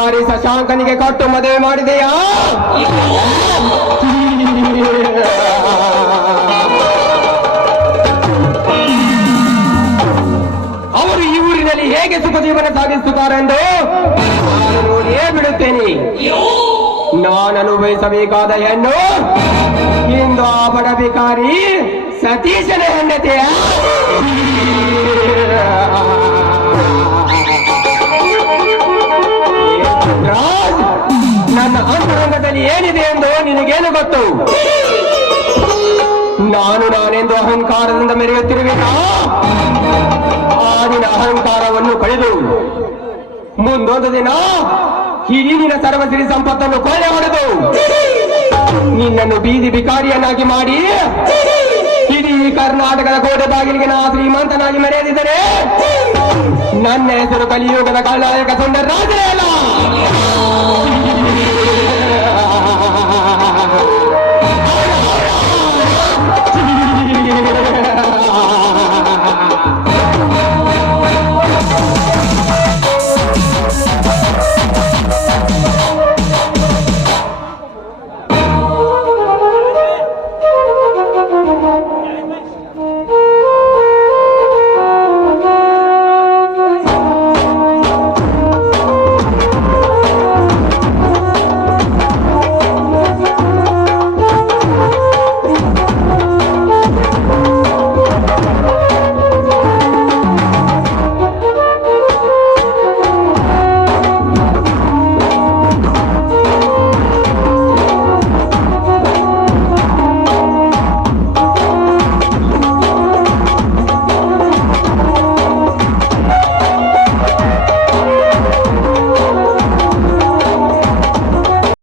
ರಾಜಕುಮಾರಿ ಶಶಾಂಕನಿಗೆ ಕೊಟ್ಟು ಮದುವೆ ಮಾಡಿದೆಯಾ? ಅವರು ಈ ಊರಿನಲ್ಲಿ ಹೇಗೆ ಸುಖ ಜೀವನ ಸಾಗಿಸುತ್ತಾರೆಂದು ನಾನು ನೋಡಿಯೇ ಬಿಡುತ್ತೇನೆ. ನಾನು ಅನುಭವಿಸಬೇಕಾದ ಹೆಣ್ಣು ಇಂದು ಆ ಬಡ ಭಿಕಾರಿ ಸತೀಶನ ಹೆಂಡತಿಯ. ರಾಜ್, ನನ್ನ ಅಂತರಂಗದಲ್ಲಿ ಏನಿದೆ ಎಂದು ನಿನಗೇನು ಗೊತ್ತು? ನಾನೆಂದು ಅಹಂಕಾರದಿಂದ ಮೆರೆಯುತ್ತಿರುವೆನಾ? ಆ ನಿನ್ನ ಅಹಂಕಾರವನ್ನು ಕಳೆದು ಮುಂದೊಂದು ದಿನ ಹಿರಿಯ ಸರ್ವಸಿರಿ ಸಂಪತ್ತನ್ನು ಕೊಳ್ಳೆ ಹೊಡೆದು ನಿನ್ನನ್ನು ಬೀದಿ ಭಿಕಾರಿಯನ್ನಾಗಿ ಮಾಡಿ ಇಡೀ ಕರ್ನಾಟಕದ ಕೋಟೆ ಬಾಗಿಲಿಗೆ ನಾ ಶ್ರೀಮಂತನಾಗಿ ಮೆರೆಯದಿದ್ದರೆ ನನ್ನ ಹೆಸರು ಕಲಿಯುಗದ ಕಳ್ಳಾಯಕ ಸುಂದರ ರಾಜರೇ ಅಲ್ಲ.